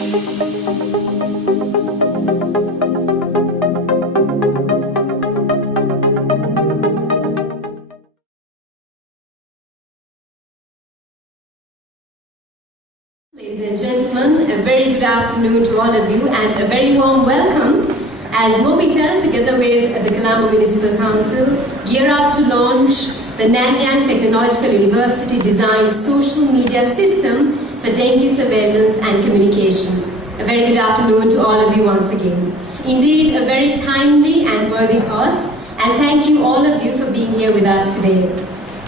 Ladies and gentlemen, a very good afternoon to all of you and a very warm welcome as Mobitel together with the Colombo Municipal Council gear up to launch the Nanyang Technological University designed social media system for dengue surveillance and communication. A very good afternoon to all of you once again. Indeed, a very timely and worthy cause, and thank you all of you for being here with us today.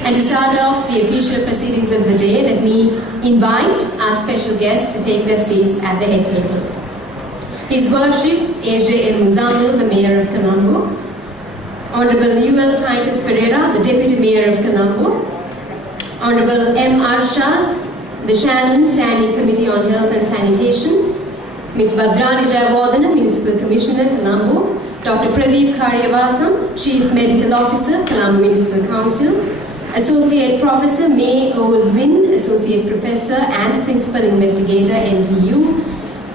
And to start off the official proceedings of the day, let me invite our special guests to take their seats at the head table. His Worship A.J. Muzammil, the Mayor of Colombo, Honorable U.L. Titus Pereira, the Deputy Mayor of Colombo, Honorable M. Arshad, the Chairman, Standing Committee on Health and Sanitation, Ms. Bhadrani Jayawardena, Municipal Commissioner, Colombo, Dr. Pradeep Karyavasam, Chief Medical Officer, Colombo Municipal Council, Associate Professor May Oldwin, Associate Professor and Principal Investigator, NTU,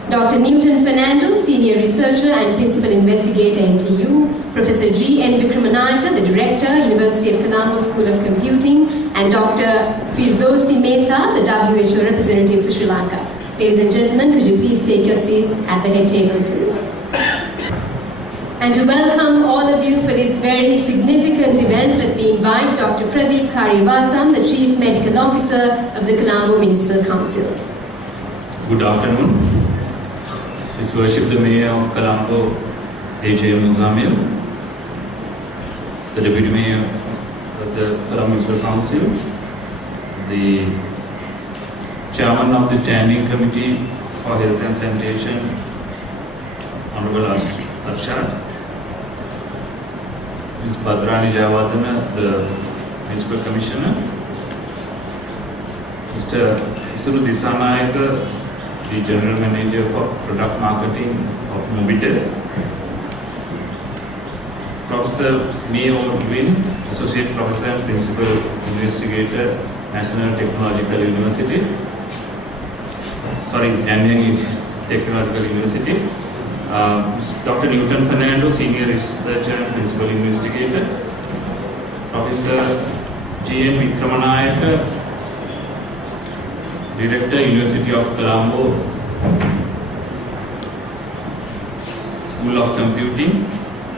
Dr. Newton Fernando, Senior Researcher and Principal Investigator, NTU, Professor G. N. Vikramanayaka, the Director, University of Colombo School of Computing, and Dr. Firdausi Mehta, the WHO Representative for Sri Lanka. Ladies and gentlemen, could you please take your seats at the head table, please? And to welcome all of you for this very significant event, let me invite Dr. Pradeep Karyavasam, the Chief Medical Officer of the Colombo Municipal Council. Good afternoon. His Worship the Mayor of Colombo, A.J. Muzammil, the Deputy Mayor of the Colombo Municipal Council, the Chairman of the Standing Committee for Health and Sanitation, Honorable Arshad, Ms. Bhadrani Jayawardena, the Municipal Commissioner, Mr. Isuru Disanayaka, the General Manager for Product Marketing of mobitel, Professor May Oldwin, Associate Professor and Principal Investigator, National Technological University, Nanyang Technological University, Dr. Newton Fernando, Senior Researcher and Principal Investigator, Professor G. N. Vikramanayaka, Director, University of Colombo School of Computing,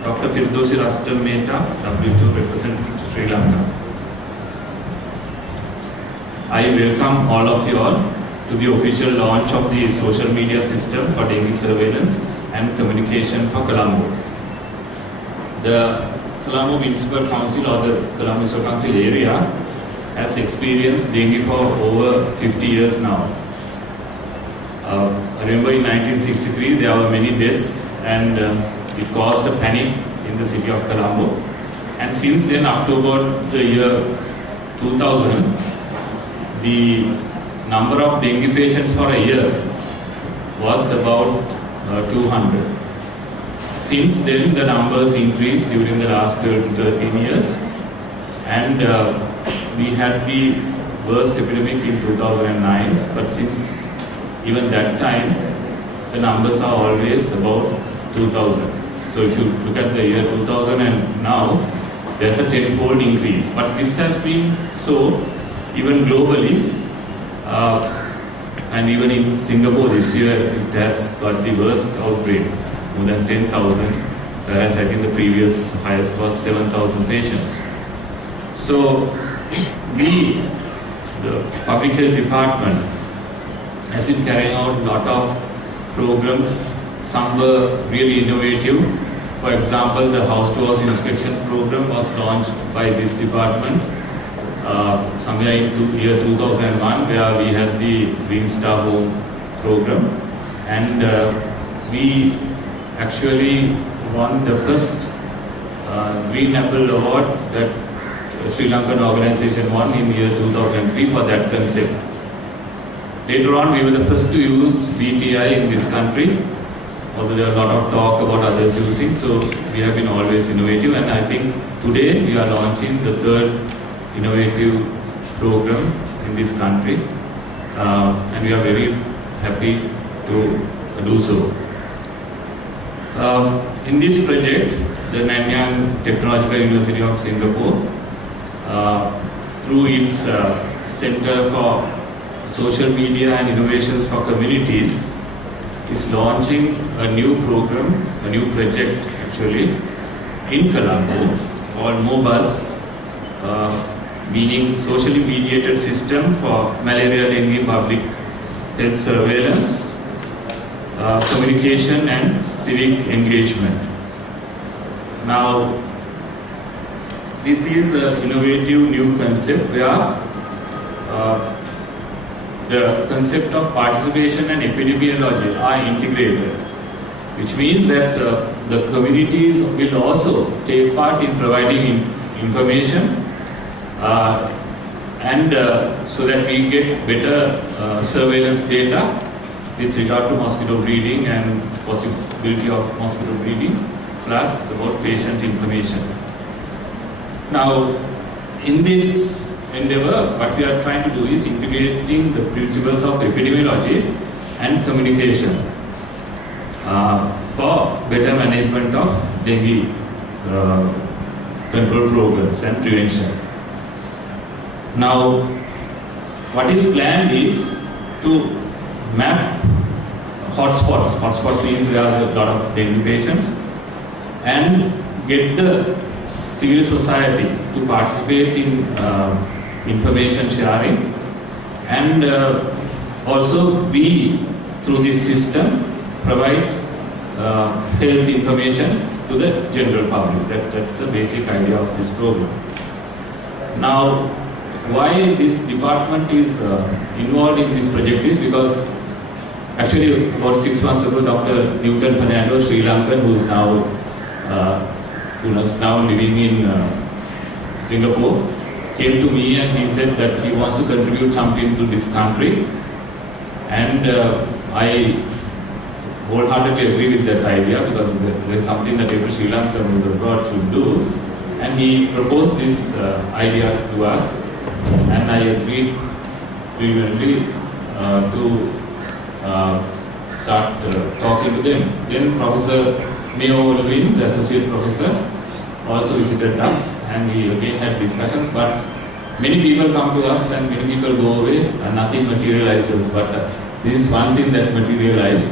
Dr. Firdausi Mehta, WHO representing Sri Lanka. I welcome all of you all to the official launch of the social media system for dengue surveillance and communication for Colombo. The Colombo Municipal Council or the Colombo Municipal Council area has experienced dengue for over 50 years now. I remember in 1963 there were many deaths and it caused a panic in the city of Colombo. And since then, up to about the year 2000, the number of dengue patients for a year was about 200. Since then, the numbers increased during the last 12 to 13 years, and we had the worst epidemic in 2009, but since even that time, the numbers are always about 2000. So if you look at the year 2000 and now, there's a tenfold increase. But this has been so even globally, and even in Singapore this year, it has got the worst outbreak, more than 10,000, whereas I think the previous highest was 7,000 patients. So we, the Public Health Department, has been carrying out a lot of programs. Some were really innovative. For example, the house-to-house inspection program was launched by this department somewhere in year 2001, where we had the Green Star Home program, and we actually won the first Green Apple Award that Sri Lankan organization won in year 2003 for that concept. Later on, we were the first to use BTI in this country, although there are a lot of talk about others using, so we have been always innovative, and I think today we are launching the third innovative program in this country, and we are very happy to do so. In this project, the Nanyang Technological University of Singapore, through its Center for Social Media and Innovations for Communities, is launching a new program, a new project actually, in Colombo called mobuzz, meaning socially mediated system for malaria dengue public health surveillance, communication and civic engagement. Now, this is an innovative new concept where the concept of participation and epidemiology are integrated, which means that the communities will also take part in providing information and so that we get better surveillance data with regard to mosquito breeding and possibility of mosquito breeding, plus about patient information. Now, in this endeavor, what we are trying to do is integrating the principles of epidemiology and communication for better management of dengue control programs and prevention. Now, what is planned is to map hotspots. Hotspots means where there are a lot of dengue patients, and get the civil society to participate in information sharing, and also we, through this system, provide health information to the general public. That's the basic idea of this program. Now, why this department is involved in this project is because actually about 6 months ago, Dr. Newton Fernando, Sri Lankan, who is now living in Singapore, came to me and he said that he wants to contribute something to this country, and I wholeheartedly agree with that idea because there is something that every Sri Lankan who is abroad should do, and he proposed this idea to us, and I agreed vehemently to start talking to them. Then Professor Mayo Olvin, the associate professor, also visited us, and we again had discussions, but many people come to us and many people go away and nothing materializes, but this is one thing that materialized,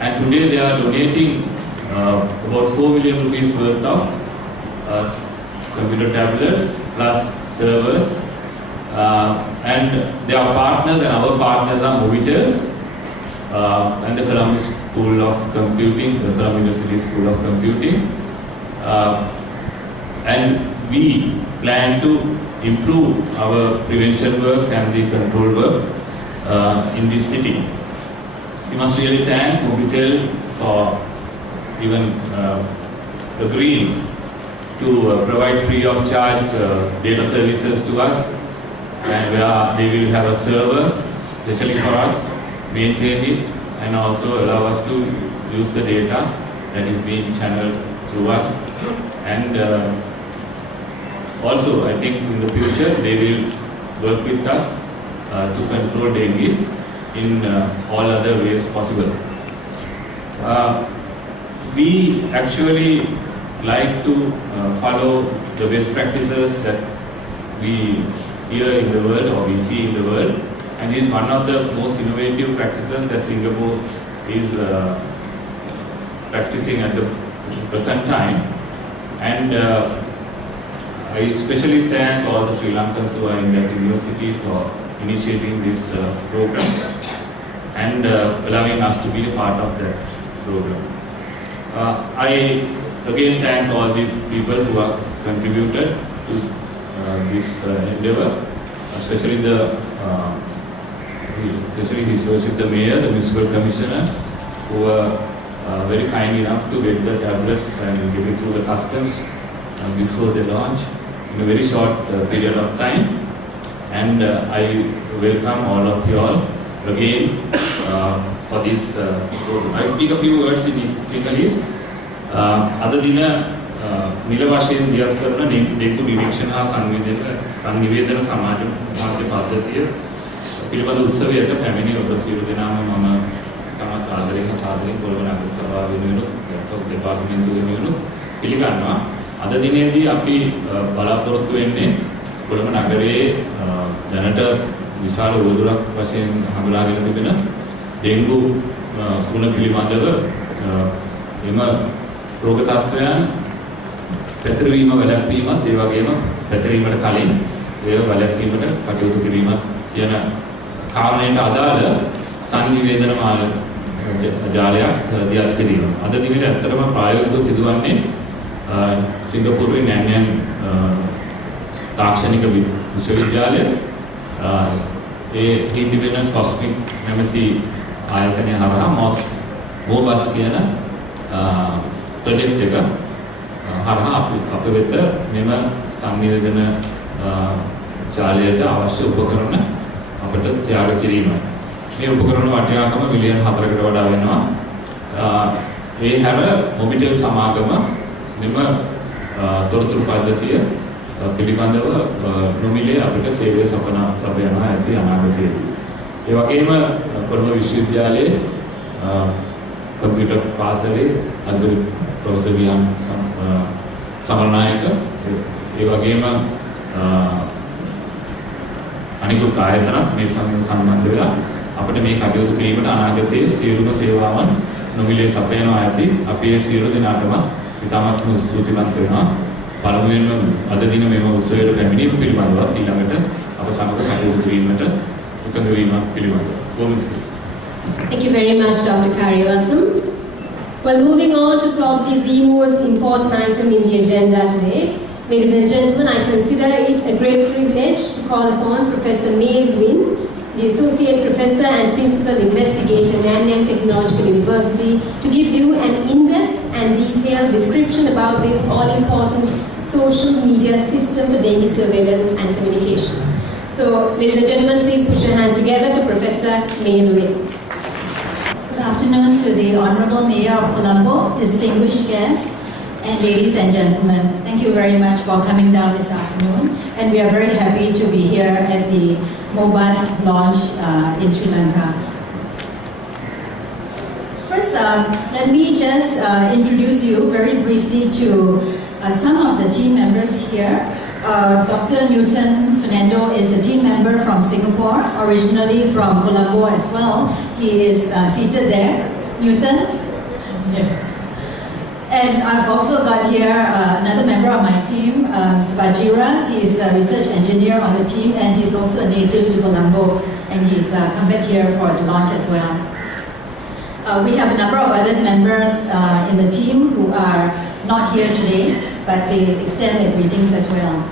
and today they are donating about 4 million rupees worth of computer tablets plus servers, and they are partners, and our partners are mobitel and the Colombo School of Computing, the Colombo University School of Computing, and we plan to improve our prevention work and the control work in this city. We must really thank mobitel for even agreeing to provide free of charge data services to us, and where they will have a server especially for us, maintain it, and also allow us to use the data that is being channeled through us. And also, I think in the future they will work with us to control dengue in all other ways possible. We actually like to follow the best practices that we hear in the world or we see in the world, and is one of the most innovative practices that Singapore is practicing at the present time. And I especially thank all the Sri Lankans who are in that university for initiating this program and allowing us to be a part of that program. I again thank all the people who have contributed to this endeavor, especially His Worship the Mayor, the Municipal Commissioner, who were very kind enough to get the tablets and give it through the customs before the launch in a very short period of time. And I welcome all of you all again for this program. I speak a few words in Sinhalese. අද දින නිල වශයෙන් දියත් කරන නෙක්කු නිරීක්ෂණ හා සංනිවේදන සමාජ මාධ්‍ය පද්ධතිය පිළිබඳ උත්සවයට පැමිණි ඔබ සියලු දෙනාම මම ආදරෙන් සාදරෙන් කොළඹ නගර සභාව වෙනුවෙන් සෝක් දෙපාර්තමේන්තුව වෙනුවෙන් පිළිගන්නවා. අද දිනේදී අපි බලාපොරොත්තු වෙන්නේ කොළඹ නගරයේ දැනට විශාල උවදුරක් වශයෙන් හඳුනාගෙන තිබෙන ඩෙන්ගු කුණ පිළිබඳව එම රෝග තත්ත්වයන් පැතිරවීම වැළැක්වීමත් ඒ වගේම පැතිරීමට කලින් ඒව වැළැක්වීමට කටයුතු කිරීමත් කියන කාරණයට අදාළ සංනිවේදන ජාලයක් දියත් කිරීම. අද දිනේ ඇත්තටම ප්‍රායෝගිකව සිදුවන්නේ සිංගප්පූරුවේ නෑන්යන් තාක්ෂණික විශ්වවිද්‍යාලය ඒ තිබෙන කොස්මික් නැමැති ආයතනය හරහා mobuzz කියන ප්‍රොජෙක්ට් එක හරහා අප වෙත මෙම සංනිවේදන ජාලයට අවශ්‍ය උපකරණ අපට ත්‍යාග කිරීමයි. මේ උපකරණ වටිනාකම මිලියන 4කට වඩා වෙනවා. ඒ හැර මොබිටෙල් සමාගම මෙම තොරතුරු පද්ධතිය පිළිබඳව නොමිලේ අපිට සේවය සපයනවා ඇති අනාගතයේදී. ඒ වගේම කොළඹ විශ්වවිද්‍යාලයේ කම්පියුටර් පාසලේ අධ්‍යක්ෂ ප්‍රොෆෙසර් වියන් සමරනායක ඒ වගේම අනිකුත් ආයතනත් මේ සම්බන්ධ වෙලා අපිට මේ කටයුතු කිරීමට අනාගතයේ සියලුම සේවාවන් නොමිලේ සපයනවා ඇති. අපි ඒ සියලු දෙනාටම ඉතාමත්ම ස්තුතිවන්ත වෙනවා. පළමුවෙන්ම අද දින මෙම උත්සවයට පැමිණීම පිළිබඳව ඊළඟට අප සමග කටයුතු කිරීමට එකඟ වීම පිළිබඳව. බොහොම ස්තුතියි. Thank you very much, Dr. Karyavasam. Well, moving on to probably the most important item in the agenda today. Ladies and gentlemen, I consider it a great privilege to call upon Professor May Nguyen, the Associate Professor and Principal Investigator at Nanyang Technological University, to give you an in-depth and detailed description about this all-important social media system for dengue surveillance and communication. So, ladies and gentlemen, please put your hands together for Professor May Nguyen. Good afternoon to the Honorable Mayor of Colombo, distinguished guests, and ladies and gentlemen. Thank you very much for coming down this afternoon. And we are very happy to be here at the mobuzz launch in Sri Lanka. First, let me just introduce you very briefly to some of the team members here. Dr. Newton Fernando is a team member from Singapore, originally from Colombo as well. He is seated there. Newton? And I've also got here another member of my team, Mr. Bajira. He's a research engineer on the team and he's also a native to Colombo and he's come back here for the launch as well. We have a number of other members in the team who are not here today, but they extend their greetings as well.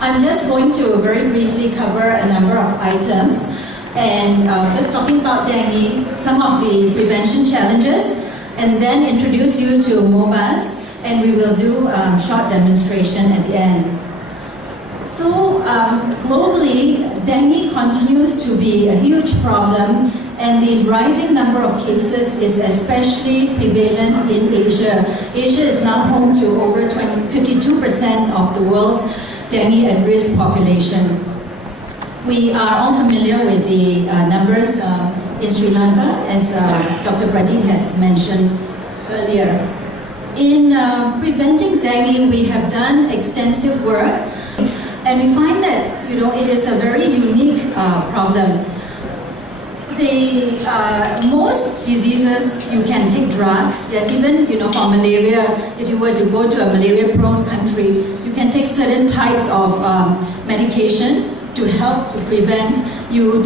I'm just going to very briefly cover a number of items and just talking about dengue, some of the prevention challenges, and then introduce you to mobuzz, and we will do a short demonstration at the end. So globally, dengue continues to be a huge problem, and the rising number of cases is especially prevalent in Asia. Asia is now home to over 52% of the world's dengue at-risk population. We are all familiar with the numbers in Sri Lanka, as Dr. Pradeep has mentioned earlier. In preventing dengue, we have done extensive work, and we find that it is a very unique problem. Most diseases you can take drugs. Even for malaria, if you were to go to a malaria-prone country, you can take certain types of medication to help to prevent you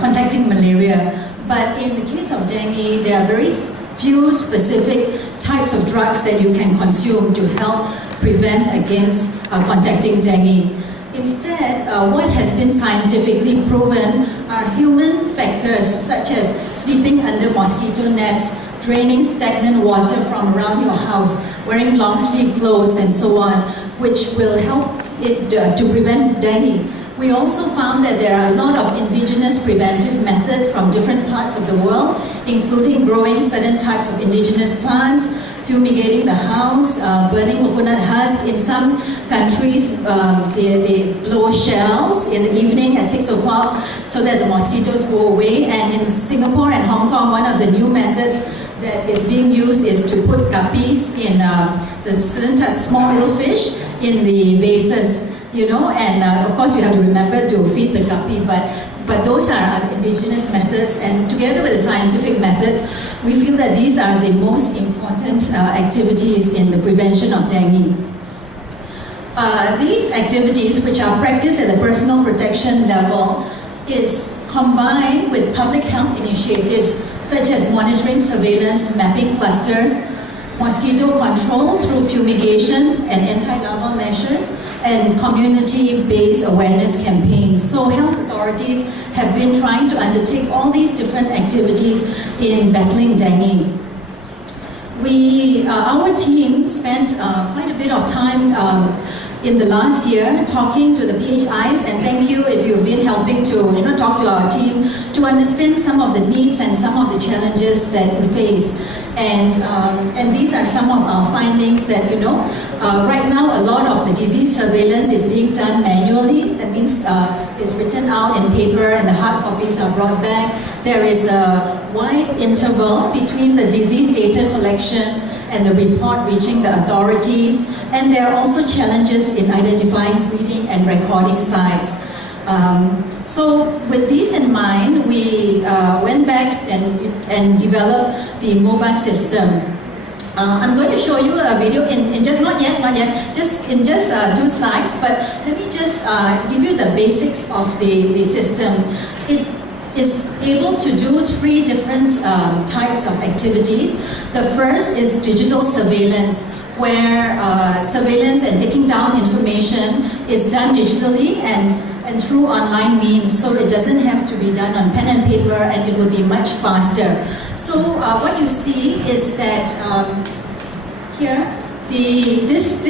contacting malaria. But in the case of dengue, there are very few specific types of drugs that you can consume to help prevent against contacting dengue. Instead, what has been scientifically proven are human factors such as sleeping under mosquito nets, draining stagnant water from around your house, wearing long sleeve clothes and so on, which will help it to prevent dengue. We also found that there are a lot of indigenous preventive methods from different parts of the world, including growing certain types of indigenous plants, fumigating the house, burning coconut husk. In some countries, they blow shells in the evening at 6 o'clock so that the mosquitoes go away. And in Singapore, Singapore and Hong Kong, one of the new methods that is being used is to put guppies in the small little fish in the vases, you know, and of course you have to remember to feed the guppy, but those are indigenous methods, and together with the scientific methods, we feel that these are the most important activities in the prevention of dengue. These activities, which are practiced at the personal protection level, is combined with public health initiatives such as monitoring, surveillance, mapping clusters, mosquito control through fumigation and anti-larval measures, and community-based awareness campaigns. So health authorities have been trying to undertake all these different activities in battling dengue. Our team spent quite a bit of time in the last year talking to the PHIs, and thank you if you've been helping to talk to our team to understand some of the needs and some of the challenges that you face. And these are some of our findings that, right now a lot of the disease surveillance is being done manually. That means it's written out in paper and the hard copies are brought back. There is a wide interval between the disease data collection and the report reaching the authorities. And there are also challenges in identifying breeding and recording sites. So with these in mind, we went back and developed the mobuzz system. I'm going to show you a video in just, not yet, just in 2 slides, but let me just give you the basics of the system. It is able to do 3 different types of activities. The first is digital surveillance, where surveillance and taking down information is done digitally and through online means, so it doesn't have to be done on pen and paper, and it will be much faster. So what you see is that here, this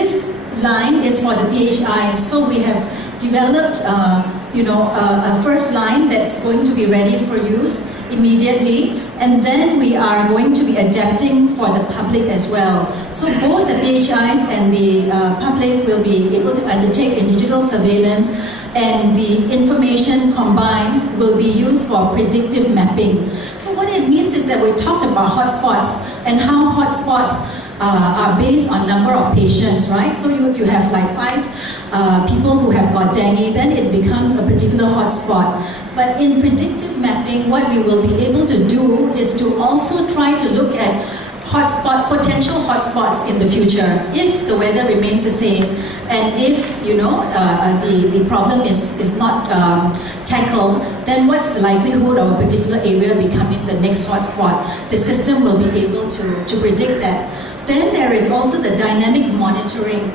line is for the PHIs. So we have developed a first line that's going to be ready for use immediately, and then we are going to be adapting for the public as well. So both the PHIs and the public will be able to undertake in digital surveillance, and the information combined will be used for predictive mapping. So what it means is that we talked about hotspots and how hotspots are based on number of patients, right? So if you have like 5 people who have got dengue, then it becomes a particular hotspot. But in predictive mapping, what we will be able to do is to also try to look at potential hotspots in the future if the weather remains the same, and if the problem is not tackled, then what's the likelihood of a particular area becoming the next hotspot? The system will be able to predict that. Then there is also the dynamic monitoring,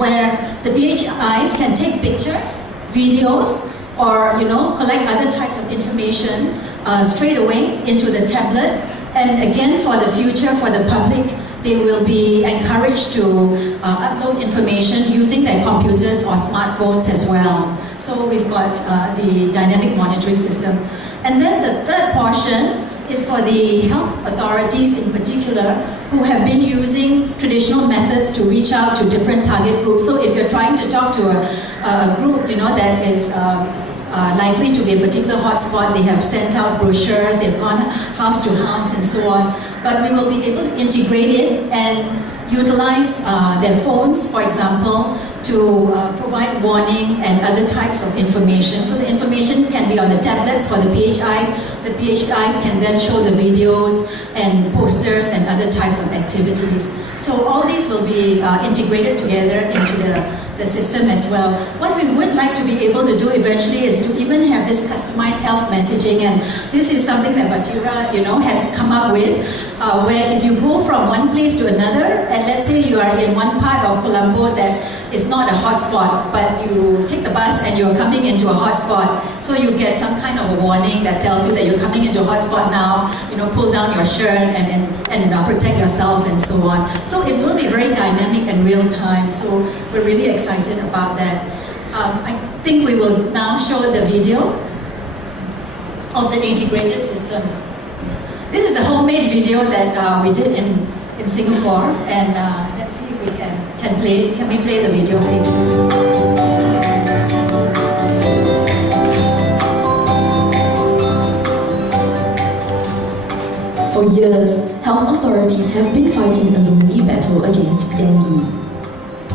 where the PHIs can take pictures, videos, or collect other types of information straight away into the tablet. And again, for the future, for the public, they will be encouraged to upload information using their computers or smartphones as well. So we've got the dynamic monitoring system. And then the third portion is for the health authorities in particular, who have been using traditional methods to reach out to different target groups. So if you're trying to talk to a group that is likely to be a particular hotspot, they have sent out brochures, they've gone house to house and so on. But we will be able to integrate it and utilize their phones, for example, to provide warning and other types of information. So the information can be on the tablets for the PHIs. The PHIs can then show the videos and posters and other types of activities. So all these will be integrated together into the system as well. What we would like to be able to do eventually is to even have this customized health messaging, and this is something that Vajira, had come up with, where if you go from one place to another, and let's say you are in one part of Colombo that is not a hotspot, but you take the bus and you're coming into a hotspot, so you get some kind of a warning that tells you that you're coming into a hotspot now, pull down your shirt and protect yourselves and so on. So it will be very dynamic and real time, so we're really excited about that. I think we will now show the video of the integrated system. This is a homemade video that we did in Singapore, and let's see if we can play. Can we play the video, please? For years, health authorities have been fighting a lonely battle against dengue.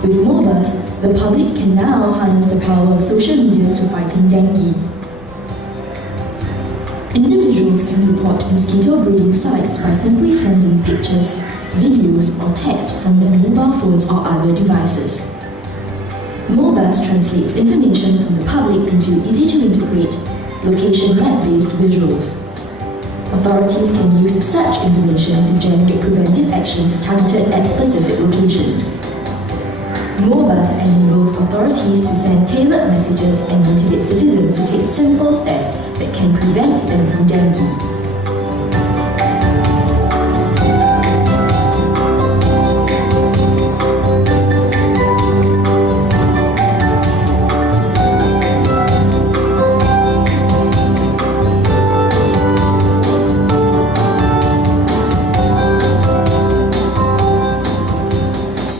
With mobuzz, the public can now harness the power of social media to fighting dengue. Individuals can report mosquito breeding sites by simply sending pictures, videos, or text from their mobile phones or other devices. Mobuzz translates information from the public into easy-to-integrate, location map-based visuals. Authorities can use such information to generate preventive actions targeted at specific locations. mobuzz enables authorities to send tailored messages and motivate citizens to take simple steps that can prevent them from dengue.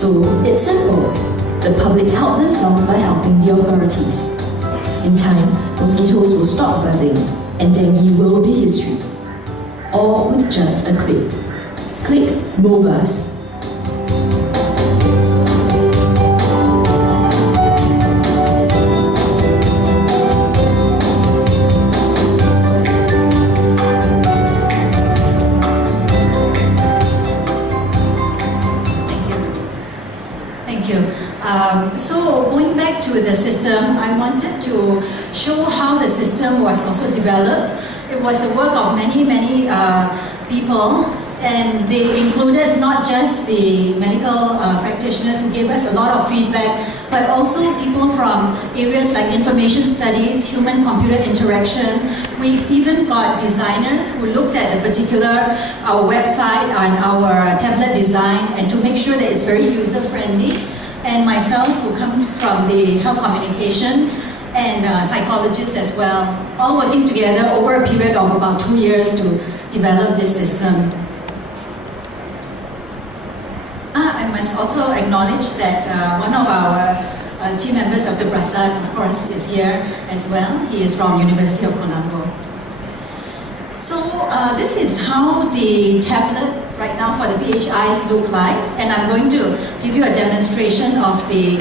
So, it's simple. The public help themselves by helping the authorities. In time, mosquitoes will stop buzzing, and dengue will be history. All with just a click. Click mobuzz. So going back to the system, I wanted to show how the system was also developed. It was the work of many people, and they included not just the medical practitioners who gave us a lot of feedback, but also people from areas like information studies, human-computer interaction. We've even got designers who looked at a particular our website and our tablet design and to make sure that it's very user-friendly. And myself, who comes from the health communication, and psychologists as well, all working together over a period of about 2 years to develop this system. I must also acknowledge that one of our team members, Dr. Prasad, of course, is here as well. He is from University of Colombo. So this is how the tablet right now for the PHIs look like, and I'm going to give you a demonstration of the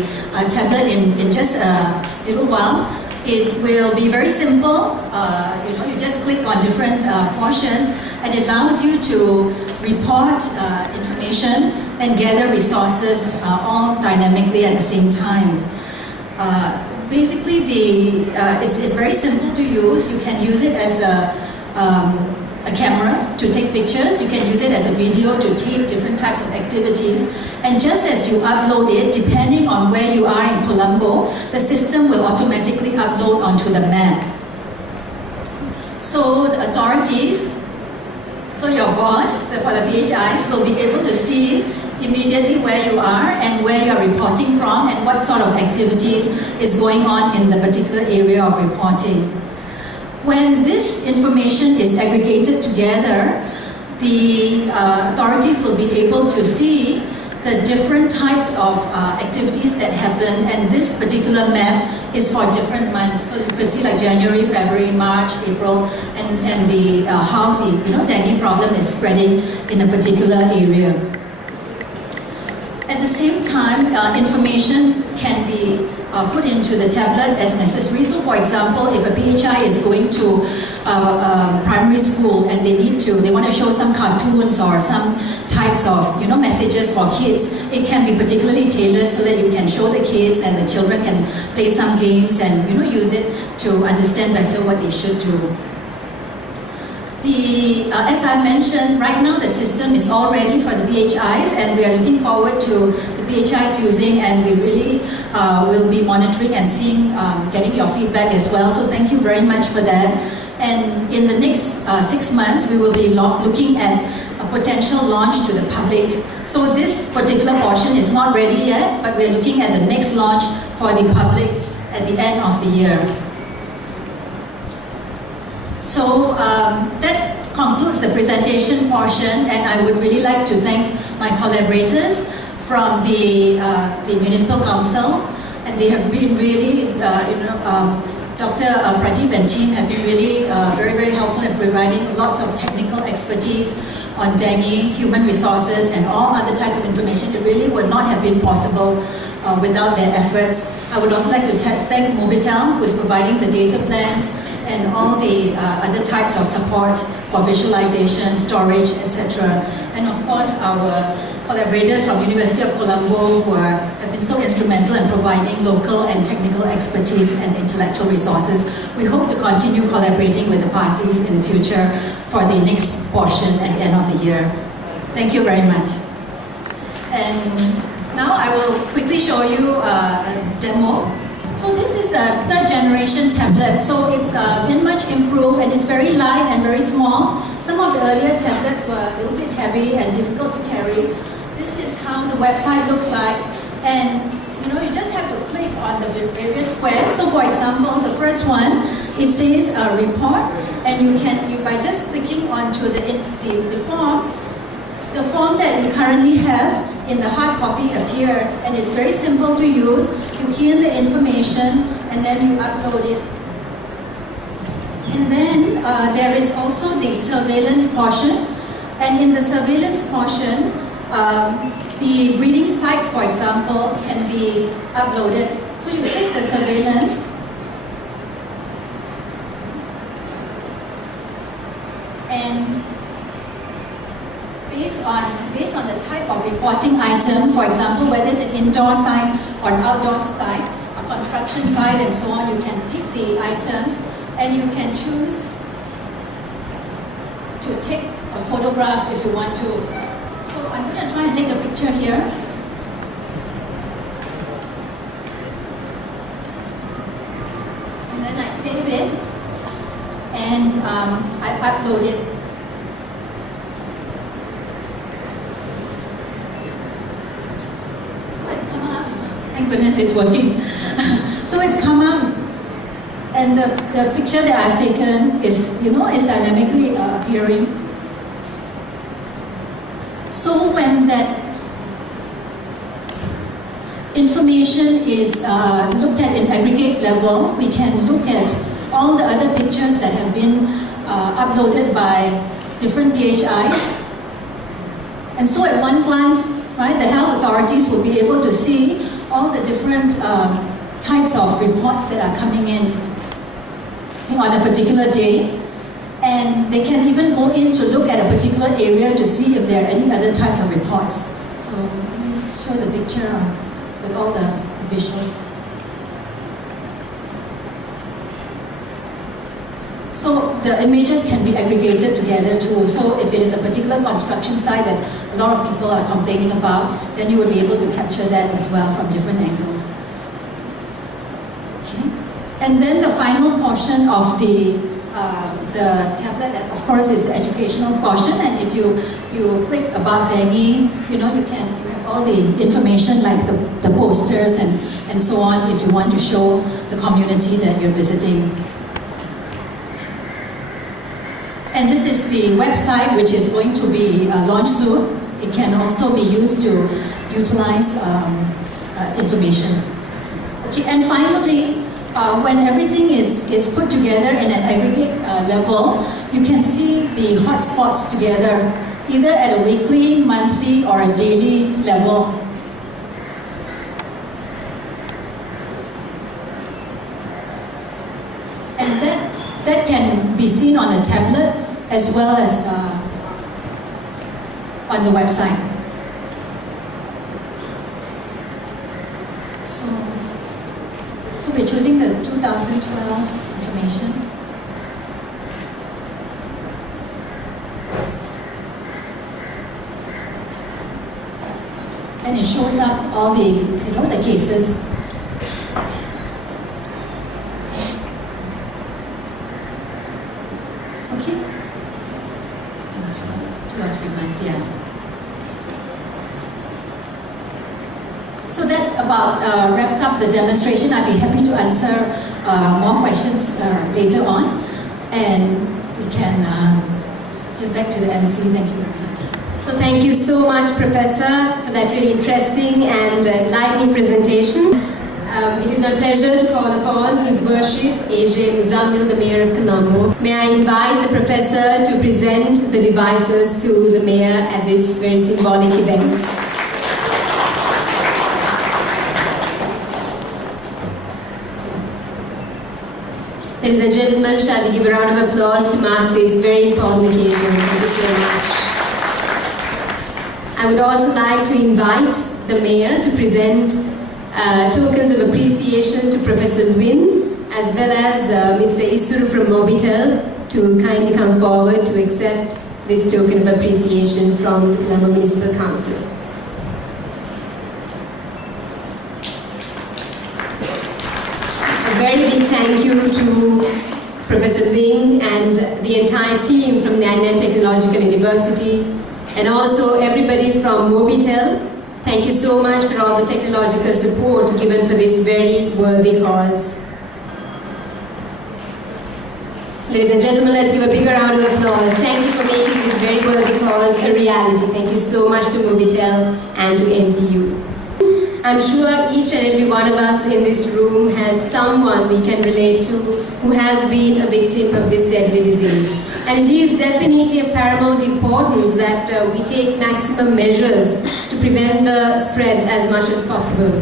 tablet in just a little while. It will be very simple. You just click on different portions, and it allows you to report information and gather resources all dynamically at the same time. Basically, it's very simple to use. You can use it as a camera to take pictures. You can use it as a video to tape different types of activities. And just as you upload it, depending on where you are in Colombo, the system will automatically upload onto the map. So the authorities, so your boss for the PHIs will be able to see immediately where you are and where you are reporting from and what sort of activities is going on in the particular area of reporting. When this information is aggregated together, the authorities will be able to see the different types of activities that happen, and this particular map is for different months. So you can see like January, February, March, April, and the how the dengue problem is spreading in a particular area. At the same time, information can be put into the tablet as necessary. So for example, if a PHI is going to primary school and they want to show some cartoons or some types of messages for kids, it can be particularly tailored so that you can show the kids and the children can play some games and use it to understand better what they should do. As I mentioned, right now the system is all ready for the PHIs, and we are looking forward to the PHIs using, and we really will be monitoring and seeing, getting your feedback as well. So thank you very much for that. And in the next 6 months, we will be looking at a potential launch to the public. So this particular portion is not ready yet, but we're looking at the next launch for the public at the end of the year. So that concludes the presentation portion, and I would really like to thank my collaborators from the Municipal Council, and they have been really, Dr. Pradeep and team have been really very helpful in providing lots of technical expertise. on dengue, human resources, and all other types of information. It really would not have been possible without their efforts. I would also like to thank Mobitel, who is providing the data plans and all the other types of support for visualization, storage, etc. And of course, our collaborators from University of Colombo who have been so instrumental in providing local and technical expertise and intellectual resources. We hope to continue collaborating with the parties in the future for the next portion at the end of the year. Thank you very much. And now I will quickly show you a demo. So this is a third generation tablet. So it's been much improved and it's very light and very small. Some of the earlier tablets were a little bit heavy and difficult to carry. This is how the website looks like. And you just have to click on the various squares. So for example, the first one, it says a report, and by just clicking onto the form that you currently have in the hard copy appears, and it's very simple to use. You key in the information and then you upload it. And then there is also the surveillance portion, and in the surveillance portion, the breeding sites, for example, can be uploaded. So you click the surveillance, and based on the type of reporting item, for example, whether it's an indoor site or an outdoor site, a construction site and so on, you can pick the items and you can choose to take a photograph if you want to. So I'm going to try and take a picture here. And then I save it and I upload it. Thank goodness it's working. So it's come up, and the picture that I've taken is dynamically appearing. So when that information is looked at in aggregate level, we can look at all the other pictures that have been uploaded by different PHIs. And so at one glance, right, the health authorities will be able to see all the different types of reports that are coming in on a particular day. And they can even go in to look at a particular area to see if there are any other types of reports. So let me show the picture with all the visuals. So the images can be aggregated together too. So if it is a particular construction site that a lot of people are complaining about, then you will be able to capture that as well from different angles. Okay. And then the final portion of the tablet, of course, is the educational portion. And if you click about dengue, you have all the information like the posters and so on if you want to show the community that you're visiting. And this is the website which is going to be launched soon. It can also be used to utilize information. Okay, and finally, when everything is put together in an aggregate level, you can see the hotspots together, either at a weekly, monthly, or a daily level. And that can be seen on the tablet as well as on the website. So we're choosing the 2012 information. And it shows up all the cases. Okay? 2 or 3 months, yeah. So that about wraps up the demonstration. I'd be happy to answer more questions later on. And we can give back to the MC. Thank you very much. So thank you so much, Professor, for that really interesting and enlightening presentation. It is my pleasure to call upon His Worship A.J. Muzammil, the Mayor of Colombo. May I invite the Professor to present the devices to the Mayor at this very symbolic event. Ladies and gentlemen, shall we give a round of applause to mark this very important occasion. Thank you so much. I would also like to invite the Mayor to present tokens of appreciation to Professor Win, as well as Mr. Isuru from Mobitel, to kindly come forward to accept this token of appreciation from the Colombo Municipal Council. A very big thank you to Professor Wing and the entire team from Nanyang Technological University, and also everybody from Mobitel. Thank you so much for all the technological support given for this very worthy cause. Ladies and gentlemen, let's give a bigger round of applause. Thank you for making this very worthy cause a reality. Thank you so much to Mobitel and to NTU. I'm sure each and every one of us in this room has someone we can relate to who has been a victim of this deadly disease. And it is definitely of paramount importance that we take maximum measures to prevent the spread as much as possible.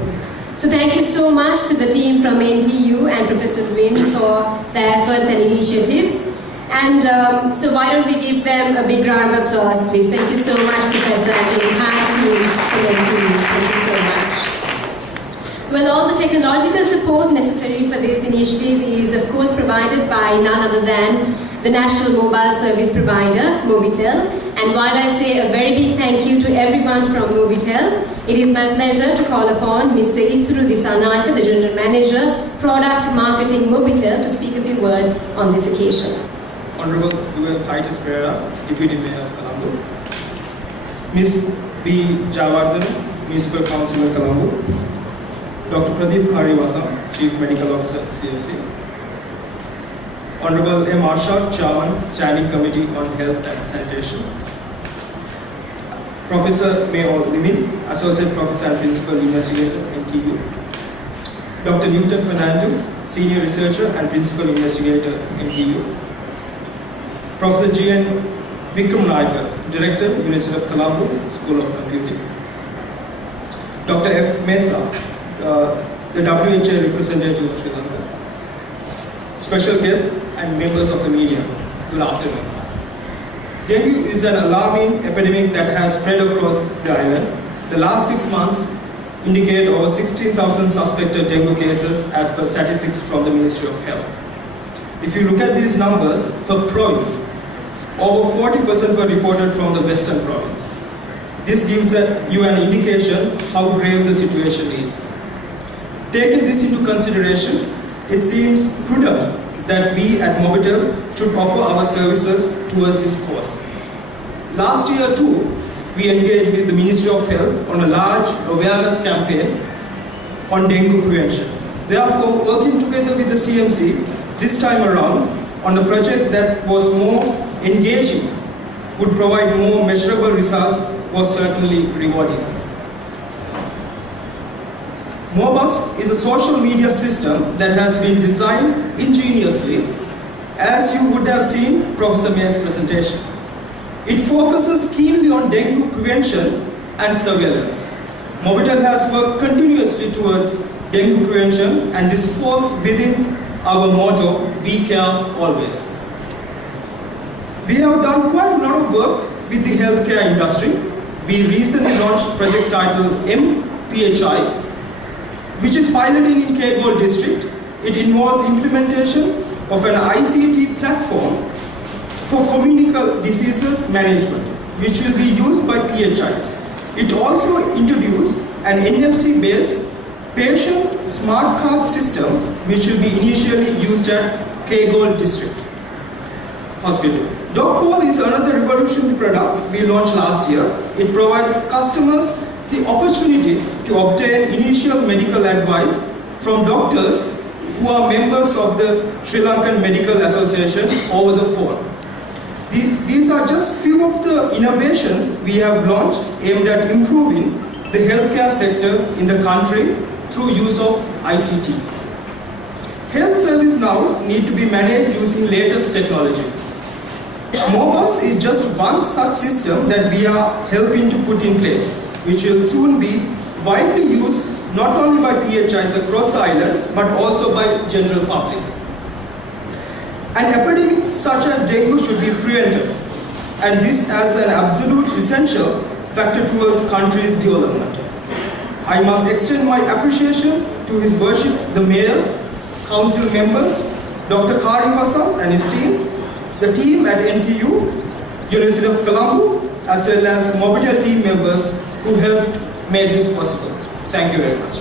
So thank you so much to the team from NTU and Professor Win for their efforts and initiatives. And so why don't we give them a big round of applause, please. Thank you so much, Professor, and the entire team from NTU. Thank you so much. Well, all the technological support necessary for this initiative is, of course, provided by none other than the National Mobile Service Provider, Mobitel. And while I say a very big thank you to everyone from Mobitel, it is my pleasure to call upon Mr. Isuru Disanayake, the General Manager, Product Marketing Mobitel, to speak a few words on this occasion. Honorable U.F. Titus Pereira, Deputy Mayor of Colombo. Ms. B. Javardhan, Municipal Councillor Colombo. Dr. Pradeep Kariwasa, Chief Medical Officer, CFC. Honorable M. Arshad, Chairman, Standing Committee on Health and Sanitation. Professor Mayor Limin, Associate Professor and Principal Investigator, NTU. Dr. Newton Fernando, Senior Researcher and Principal Investigator, NTU. Professor G.N. Vikram Naikar, Director, University of Colombo, School of Computing. Dr. F. Mehta, the WHO representative of Sri Lanka. Special guests and members of the media, good afternoon. Dengue is an alarming epidemic that has spread across the island. The last 6 months indicate over 16,000 suspected dengue cases as per statistics from the Ministry of Health. If you look at these numbers per province, over 40% were reported from the Western province. This gives you an indication how grave the situation is. Taking this into consideration, it seems prudent that we at Mobitel should offer our services towards this cause. Last year too, we engaged with the Ministry of Health on a large awareness campaign on dengue prevention. Therefore, working together with the CMC this time around on a project that was more engaging, would provide more measurable results, was certainly rewarding. mobuzz is a social media system that has been designed ingeniously, as you would have seen Professor Mayer's presentation. It focuses keenly on dengue prevention and surveillance. Mobitel has worked continuously towards dengue prevention, and this falls within our motto, "Be Care Always." We have done quite a lot of work with the healthcare industry. We recently launched a project titled MPHI, which is piloting in K-Gold district. It involves implementation of an ICT platform for communicable diseases management, which will be used by PHIs. It also introduced an NFC-based patient smart card system, which will be initially used at K-Gold district hospital. DocCall is another revolutionary product we launched last year. It provides customers the opportunity to obtain initial medical advice from doctors who are members of the Sri Lankan Medical Association over the phone. These are just few of the innovations we have launched aimed at improving the healthcare sector in the country through use of ICT. Health service now need to be managed using latest technology. mobuzz is just one such system that we are helping to put in place, which will soon be widely used not only by PHIs across the island, but also by general public. An epidemic such as dengue should be prevented, and this as an absolute essential factor towards country's development. I must extend my appreciation to His Worship the Mayor, Council members, Dr. Kari Vasant and his the team at NTU, University of Colombo, as well as mobitel team members who helped make this possible. Thank you very much.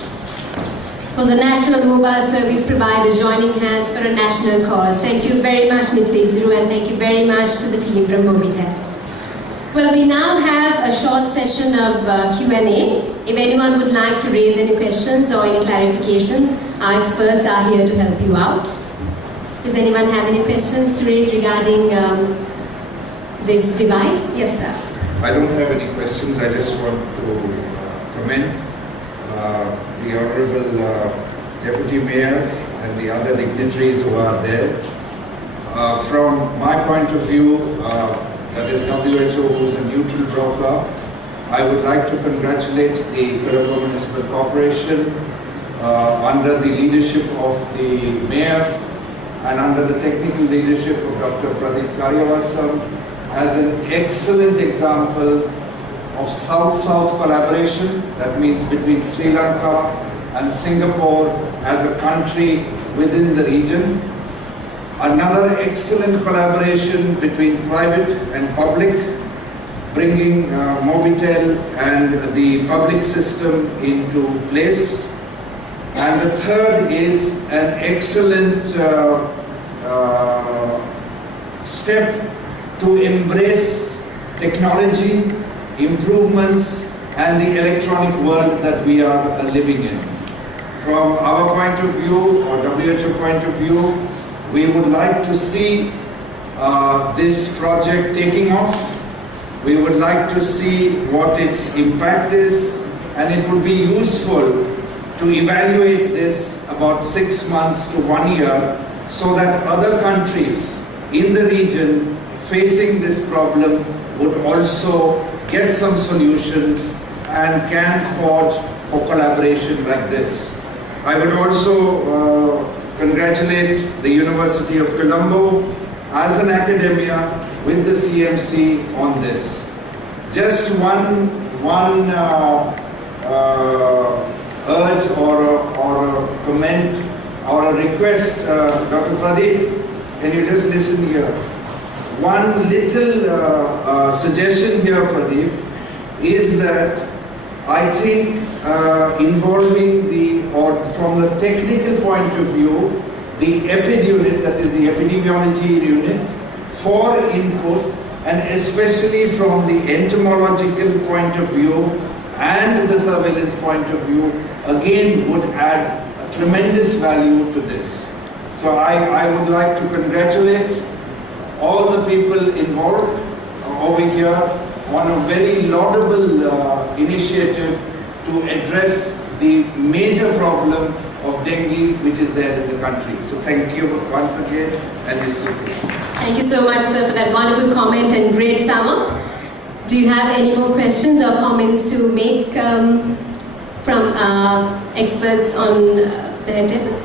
Well, the National Mobile Service Provider joining hands for a national cause. Thank you very much, Mr. Izuru, and thank you very much to the team from mobitel. Well, we now have a short session of Q&A. If anyone would like to raise any questions or any clarifications, our experts are here to help you out. Does anyone have any questions to raise regarding this device? Yes, sir. I don't have any questions. I just want to commend the Honorable Deputy Mayor and the other dignitaries who are there. From my point of view, that is WHO, who is a neutral broker, I would like to congratulate the Colombo Municipal Corporation under the leadership of the Mayor and under the technical leadership of Dr. Pradeep Karyavasam as an excellent example of South-South collaboration, that means between Sri Lanka and Singapore as a country within the region. Another excellent collaboration between private and public, bringing mobitel and the public system into place. And the third is an excellent step to embrace technology, improvements, and the electronic world that we are living in. From our point of view, or WHO point of view, we would like to see this project taking off. We would like to see what its impact is, and it would be useful to evaluate this about 6 months to 1 year, so that other countries in the region facing this problem would also get some solutions and can forge for collaboration like this. I would also congratulate the University of Colombo as an academia with the CMC on this. Just one urge or a comment or a request, Dr. Pradeep, can you just listen here? One little suggestion here, Pradeep, is that I think involving from the technical point of view, the EPID unit, that is the epidemiology unit, for input, and especially from the entomological point of view and the surveillance point of view, again would add a tremendous value to this. So I would like to congratulate all the people involved over here on a very laudable initiative to address the major problem of dengue which is there in the country. So thank you once again, and thank you so much, sir, for that wonderful comment and great sum up. Do you have any more questions or comments to make from experts on the table?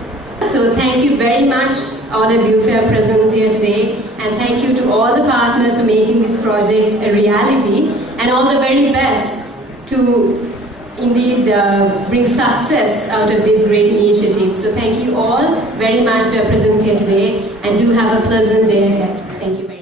So thank you very much, all of you, for your presence here today, and thank you to all the partners for making this project a reality, and all the very best to indeed bring success out of this great initiative. So thank you all very much for your presence here today, and do have a pleasant day ahead. Thank you very much.